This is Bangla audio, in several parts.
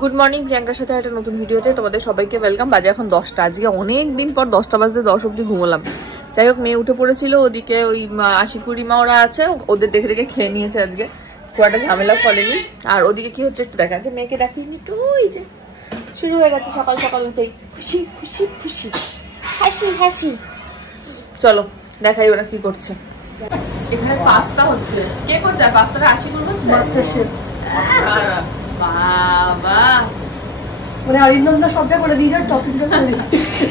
গুড মর্নিং, প্রিয়াঙ্কার সাথে একটা নতুন ভিডিওতে তোমাদের সবাইকে ওয়েলকাম। বাজে এখন 10টা। আজকে অনেক দিন পর 10টা বাজতে 10 অব্দি ঘুমোলাম। যাই হোক, মেয়ে উঠে পড়েছিল, ওদিকে ওই আশিকুড়ি মা ওরা আছে, ওদের দেখে দেখে খেয়ে নিয়েছে আজকে, খুব একটা ঝামেলা ফলেনি। আর ওদিকে কি হচ্ছে একটু দেখা যাচ্ছে, মেয়েকে দেখিনি একটু, ওই যে শুরু হয়ে গেছে সকাল সকাল উঠেই খুশি খুশি খুশি, হাসি হাসি। চলো দেখাই ওরা কি করছে। এখানে পাস্তা হচ্ছে। কে করছে পাস্তাটা? আশিকুড়ি করছে, মাস্টার শেফ। বাবা মানে অরিন্দম দা সবটা করে দিয়েছে, টপিকটা করে দিয়েছে।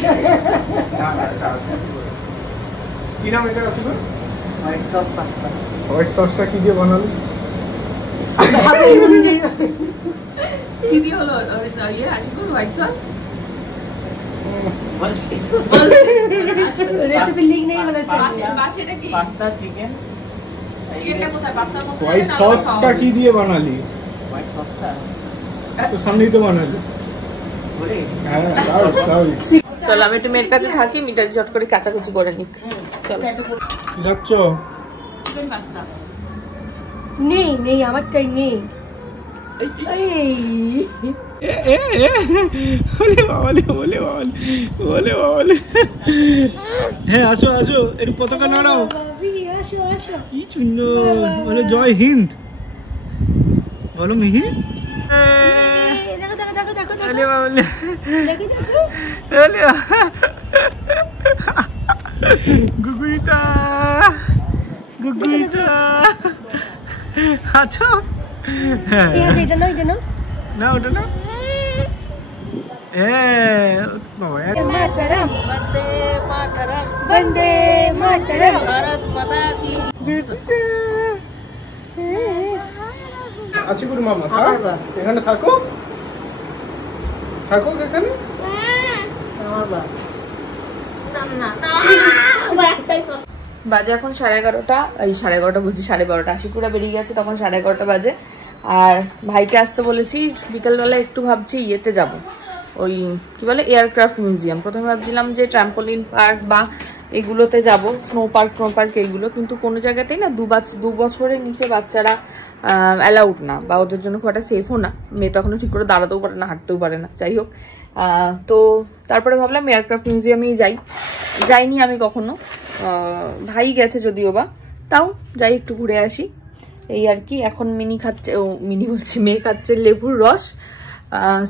কি নাম এটা? আছে হোয়াইট সস পাস্তা। হোয়াইট সসটা কি দিয়ে বানালো? কি দিয়ে হলো? ইয়ে আশিকুড়ি হোয়াইট সস বলছি, রেসিপি লিংক নেই বলেছে। বাসেটা কি? Pasta chicken. চিকেনটা কোথায়? পাস্তার মধ্যে হোয়াইট সসটা কি দিয়ে বানালি? হোয়াইট সসটা তো সামনেই তো বানালি। হ্যাঁ, চলো আমি একটু মেয়ের কাছে থাকি, মিটার চট করে কাচাকুচি করে নিক। চলো যাচ্ছ? চিকেন পাস্তা নেই নেই, আমারটাই নেই। হ্যাঁ, আসো আসো, একটু পতাকা নাড়াও। আসো আসো। কি সুন্দর বলে, জয় হিন্দ বলো মিহি। দেখো দেখো দেখো দেখো আলে বাবলে, দেখো দেখো। আলে গুগুইতা গুগুইতা। আচ্ছা হ্যাঁ, এটা নাও এটা নাও। না ওটা না। হ্যাঁ বাবা, মাতরম বন্দে মাতরম, বন্দে মাতরম। ভারত মাতা কি। আশিকুড়ি মামা এখানে থাকো, থাকো এখানে। বাজে এখন 11:30, এই 11:30 বলছি 12:30। আশিকুড়া বেরিয়ে গেছে, তখন 11:30 বাজে। আর ভাইকে আসতে বলেছি বিকালবেলা, একটু ভাবছি ইয়েতে যাব, ওই কি বলে এয়ারক্রাফট মিউজিয়াম। প্রথমে ভাবছিলাম যে ট্রাম্পোলিন পার্ক বা এগুলোতে যাব, স্নো পার্ক এইগুলো, কিন্তু কোনো জায়গাতেই না 2 বছরের নিচে বাচ্চারা অ্যালাউড না, বা ওদের জন্য খুব একটা সেফও না। মেয়ে তো এখনো ঠিক করে দাঁড়াতেও পারে না, হাঁটতেও পারে না। যাই হোক, তো তারপরে ভাবলাম এয়ারক্রাফট মিউজিয়ামেই যাইনি আমি কখনো, ভাই গেছে যদিও বা, তাও যাই একটু ঘুরে আসি এই আর কি। এখন মিনি খাচ্ছে, মিনি বলছি, মেয়ে খাচ্ছে লেবুর রস।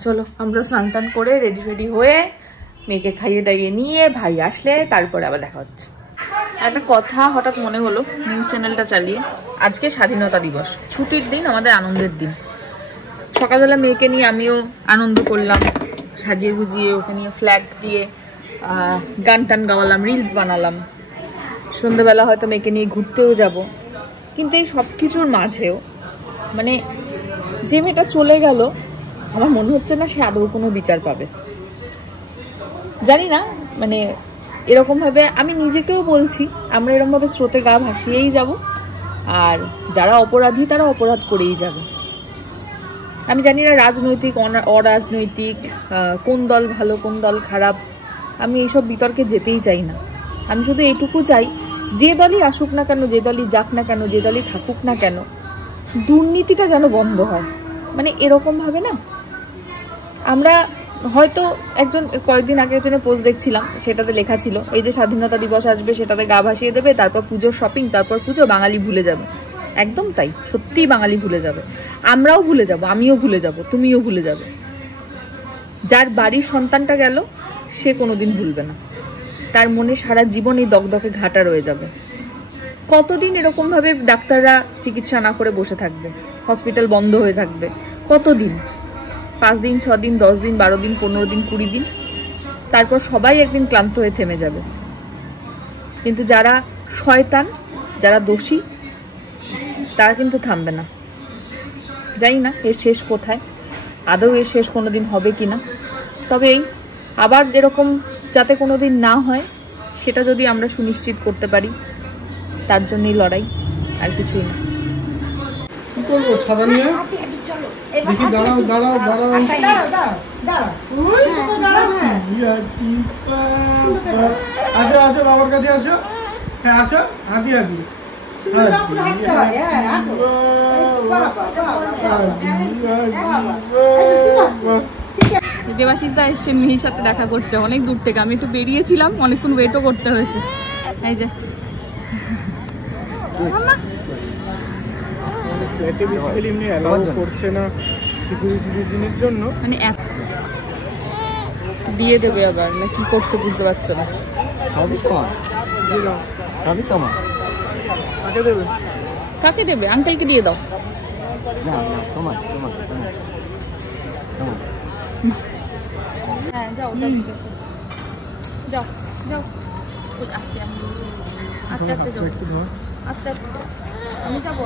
চলো আমরা স্নান টান করে রেডি হয়ে মেয়েকে খাইয়ে দাইয়ে নিয়ে ভাই আসলে তারপরে আবার দেখা হচ্ছে। একটা কথা হঠাৎ মনে হলো নিউজ চ্যানেলটা চালিয়ে, আজকে স্বাধীনতা দিবস, ছুটির দিন, আমাদের আনন্দের দিন। সকালবেলা মেয়েকে নিয়ে আমিও আনন্দ করলাম, সাজিয়ে গুজিয়ে ওকে নিয়ে ফ্ল্যাগ দিয়ে গান টান গাওয়ালাম, রিলস বানালাম। সন্ধ্যেবেলা হয়তো মেয়েকে নিয়ে ঘুরতেও যাব। কিন্তু এই সব কিছুর মাঝেও মানে যে মেয়েটা চলে গেল, আমার মনে হচ্ছে না সে আদৌ কোনো বিচার পাবে। জানি না, মানে এরকম ভাবে আমি নিজেকেও বলছি, আমরা এরকম ভাবে স্রোতে গা ভাসিয়েই যাব, আর যারা অপরাধী তারা অপরাধ করেই যাবে। আমি জানি না রাজনৈতিক অরাজনৈতিক, কোন দল ভালো কোন দল খারাপ, আমি এইসব বিতর্কে যেতেই চাই না। আমি শুধু এইটুকু চাই, যে দলই আসুক না কেন, যে দলই যাক না কেন, যে দলই থাকুক না কেন, দুর্নীতিটা যেন বন্ধ হয়। মানে এরকম ভাবে না, আমরা হয়তো কয়েকদিন আগে একজনের পোস্ট দেখছিলাম, সেটাতে লেখা ছিল এই যে স্বাধীনতা দিবস আসবে সেটাতে গা ভাসিয়ে দেবে, তারপর পুজোর শপিং, তারপর পুজো, বাঙালি ভুলে যাবে। একদম তাই, সত্যিই বাঙালি ভুলে যাবে, আমরাও ভুলে যাব, আমিও ভুলে যাব, তুমিও ভুলে যাবে। যার বাড়ির সন্তানটা গেল সে কোনোদিন ভুলবে না, তার মনে সারা জীবন এই দগদগে ঘাটা রয়ে যাবে। কতদিন এরকম ভাবে ডাক্তাররা চিকিৎসা না করে বসে থাকবে, হসপিটাল বন্ধ হয়ে থাকবে? কতদিন? 5 দিন, 6 দিন, 10 দিন, 12 দিন, 15 দিন, 20 দিন, তারপর সবাই একদিন ক্লান্ত হয়ে থেমে যাবে। কিন্তু যারা শয়তান, যারা দোষী, তারা কিন্তু থামবে না। জানি না এর শেষ কোথায়, আদৌ এর শেষ কোনোদিন হবে কিনা। তবে এই আবার যেরকম যাতে কোনোদিন না হয়, সেটা যদি আমরা সুনিশ্চিত করতে পারি, তার জন্যই লড়াই, আর কিছুই না। কি করবো ছাতা নিয়ে? দেখি, দাঁড়াও দাঁড়াও দাঁড়াও আচ্ছা আচ্ছা, বাবার কাছে আসো। হ্যাঁ আসো, হাতি হাতি। দেবাশিস দা এসছেন মিহির সাথে দেখা করতে অনেক দূর থেকে। আমি একটু বেরিয়েছিলাম, অনেকক্ষণ ওয়েটও করতে হয়েছে। এই যে মাম্মা ফ্ল্যাটে বেসিক্যালি এমনি অ্যালাউ করছে না সিকিউরিটি রিজনের জন্য, মানে দিয়ে দেবে আবার না কি করছে বুঝতে পারছো না। সবই তোমার, সবই তোমার। কাকে দেবে? কাকে দেবে? আঙ্কেলকে দিয়ে দাও। না না তোমার তোমার তোমার। হ্যাঁ যাও যাও যাও আস্তে আস্তে আস্তে যাও আস্তে আস্তে। আমি যাবো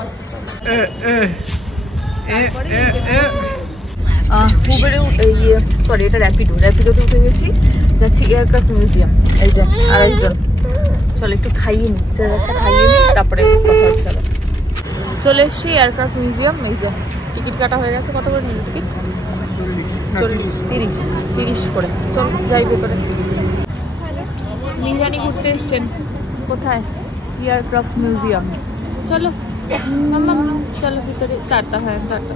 উবেরে সরি এটা র্যাপিডোতে উঠে গেছি, যাচ্ছি এয়ারক্রাফট মিউজিয়াম। এই যে আরেকজন, চলো একটু খাইয়ে নি, একটা খাইয়ে নি তারপরে কথা হচ্ছে। চলে এসছি এয়ারক্রাফট মিউজিয়াম। এই যে টিকিট কাটা হয়ে গেছে। কত করে নিল টিকিট? 30 করে। চল যাই ভেতরে। মিহিরানি ঘুরতে এসছেন কোথায়? Aircraft museum. চলো মাম্মা চলো ভিতরে। 4টা হয় 4টা।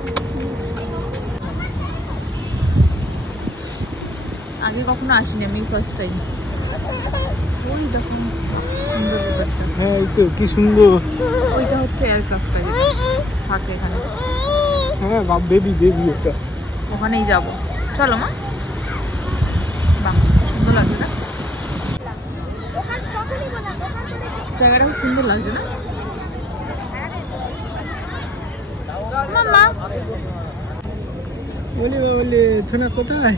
আগে কখনো আসিনি আমি, ফার্স্ট টাইম। ওই দেখো সুন্দর ব্যাপারটা। হ্যাঁ এই তো কি সুন্দর। ওইটা হচ্ছে এয়ারক্রাফটটা থাকে এখানে। হ্যাঁ বাপ বেবি ওটা। ওখানেই যাব। চলো মা। বাহ সুন্দর লাগছে না জায়গাটা? খুব সুন্দর লাগছে না মাম্মা? বলে থোনা কোথায়?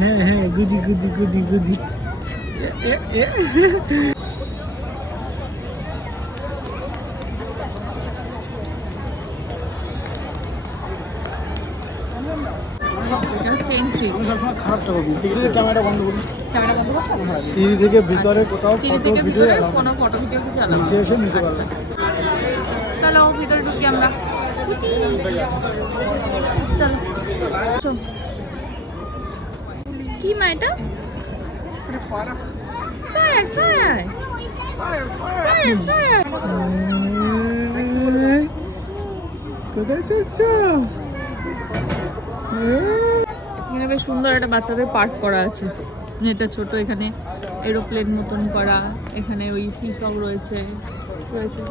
হ্যাঁ হ্যাঁ গুদি গুদি গুদি গুদি। এটা হচ্ছে এন্ট্রি। ক্যামেরা বন্ধ করুন। ক্যামেরা বন্ধ করতে হবে? সিঁড়ি থেকে ভিতরে কোথাও সিঁড়ি থেকে ভিতরে কোনো ফটো ভিডিও কিছু আলাদা নিচে এসে নিতে পারবেন। চলো ভিতরে ঢুকি আমরা। চলো চল। কি মা এটা? Fire fire fire fire. কোথায় চলছ? এখানে বেশ সুন্দর একটা বাচ্চাদের পার্ক করা আছে। এটা ছোট, এখানে এরোপ্লেন মতন করা, এখানে ওই সিসগ রয়েছে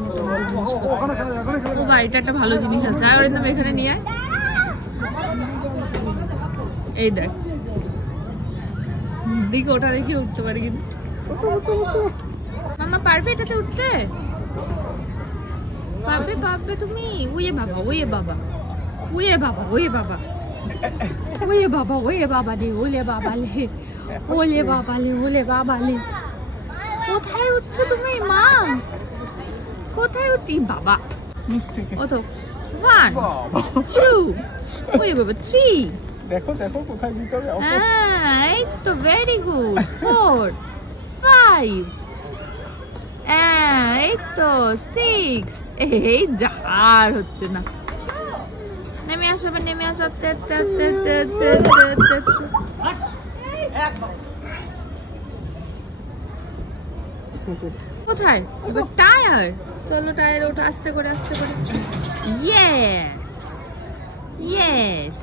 মোটামুটি জিনিসপত্র। ও বাড়িটা একটা ভালো জিনিস আছে। আর অরিন্দম এখানে নিয়ে আয়। এই দেখ দিকে ওটা দেখে উঠতে পারি কিন্তু। মামা পারবে এটাতে উঠতে? পারবে তুমি? ওয়ে বাবা ওয়ে বাবা ওয়ে বাবা ওয়ে বাবা ওলে বাবা ওলে বাবা রে ওলে বাবা লে ওলে বাবা লে ওলে বাবা লে। কোথায় উঠছো তুমি মা? কোথায় উঠছি বাবা? ও তো 1 2 ওলে বাবা 3। দেখো দেখো কোথায় দিতে হবে। হ্যাঁ এই তো ভেরি গুড। 4 5 এই তো 6। এই যা আর হচ্ছে না। নেমে আসো নেমে আসো। কোথায় টায়ার? চলো টায়ার ওঠো আস্তে করে আস্তে করে। ইয়েস ইয়েস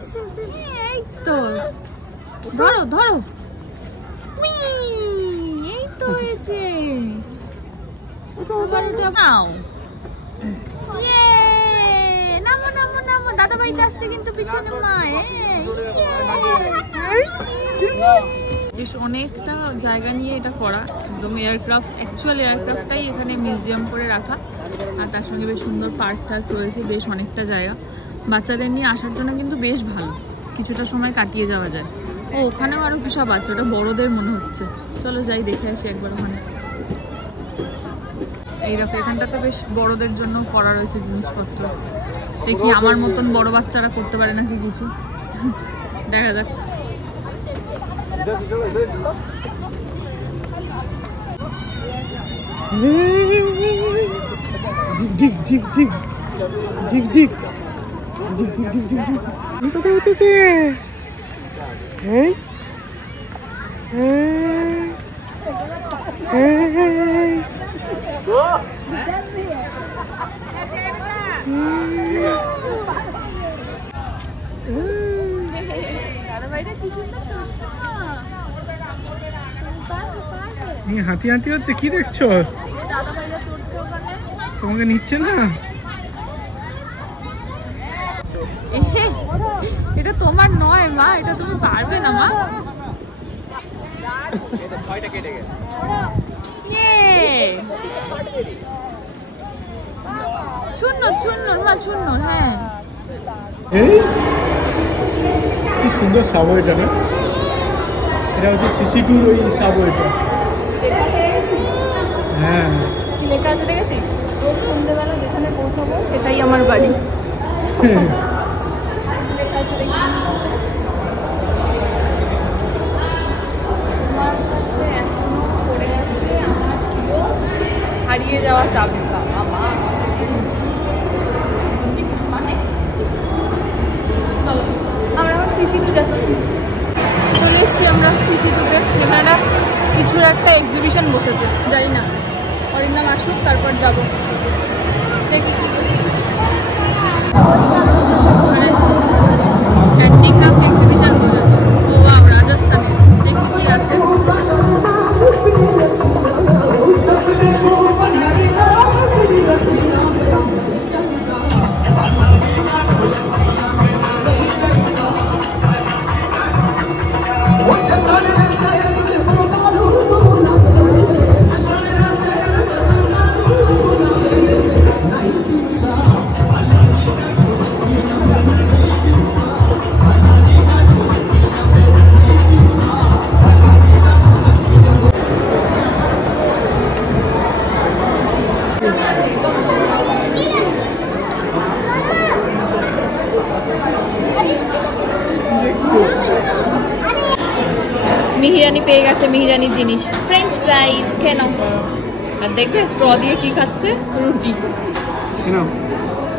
এই তো ধরো ধরো। এই তো হয়েছে। নাও নামো নামো নামো। দাদা ভাইতে আসছে কিন্তু পিছনে মা। বেশ অনেকটা জায়গা নিয়ে এটা করা, একদম এয়ারক্রাফট, অ্যাকচুয়াল এয়ারক্রাফটটাই এখানে মিউজিয়াম করে রাখা। আর তার সঙ্গে বেশ সুন্দর পার্ক টার্ক রয়েছে, বেশ অনেকটা জায়গা। বাচ্চাদের নিয়ে আসার জন্য কিন্তু বেশ ভালো, কিছুটা সময় কাটিয়ে যাওয়া যায়। ও ওখানেও আরো কি সব আছে, ওটা বড়দের মনে হচ্ছে। চলো যাই দেখে আসি একবার ওখানে। এইরকম এখানটাতে বেশ বড়দের জন্য করা রয়েছে জিনিসপত্র। দেখি আমার মতন বড় বাচ্চারা করতে পারে নাকি কিছু, দেখা যাক। ডিগ ডিগ ডিগ ডিগ ডিগ ডিগ ডিগ ডিগ ডিগ ডিগ। কোথায় উঠেছে? এই হাতি হাতি হচ্ছে, কি দেখছো? তোমাকে নিচ্ছে না? এটা তোমার নয় মা, এটা তুমি পারবে না মা। শূন্য শূন্য মা, শূন্য। হ্যাঁ কি সুন্দর সাবওয়েটা না, এটা হচ্ছে সিসি2 ওই সাবওয়েটা। হ্যাঁ লেখা আছে দেখেছিস? রোজ সন্ধ্যেবেলা যেখানে পৌঁছাবো সেটাই আমার বাড়ি। হারিয়ে যাওয়া চাবিটা আমার। আমরা এখন সিসি2 যাচ্ছি। চলে এসছি আমরা সিসি2-তে। এখানে কিছুর একটা এক্সিবিশন বসেছে, জানি না, অরিন্দম আসুক তারপর যাবো। দেখি কি বসেছে। মানে হ্যান্ডিক্রাফট এক্সিবিশন বসেছে। ও রাজস্থানে, দেখি কি আছে। মিহিরানি পেয়ে গেছে মিহিরানির জিনিস, ফ্রেঞ্চ ফ্রাইজ। কেন? আর দেখবে স্ট্র দিয়ে কি খাচ্ছে? রুটি।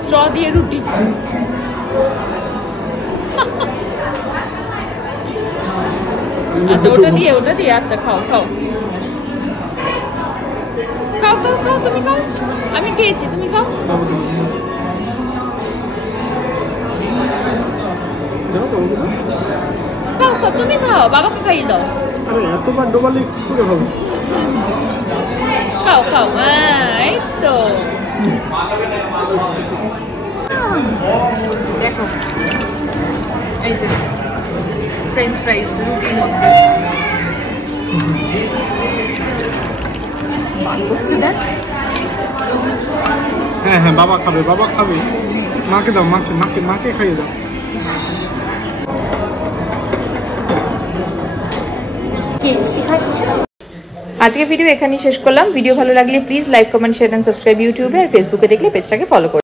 স্ট্র দিয়ে রুটি। আচ্ছা ওটা দিয়ে আচ্ছা খাও খাও খাও খাও খাও, তুমি খাও, আমি খেয়েছি, তুমি খাও। খাও খাও, তুমি খাও, বাবাকে খাইয়ে দাও। আরে এতবার ডোবালে কি করে হবে? খাও খাও, এই তো দেখো, এই যে ফ্রেঞ্চ ফ্রাইজ রুটির মধ্যে। হ্যাঁ হ্যাঁ, বাবা খাবে, বাবা খাবে। মাকে দাও, মাকে মাকে মাকে খাইয়ে দাও। আজকে ভিডিও এখানেই শেষ করলাম। ভিডিও ভালো লাগলে please like, comment, share and subscribe ইউটিউবে, আর ফেসবুকে দেখলে পেজটাকে ফলো করুন।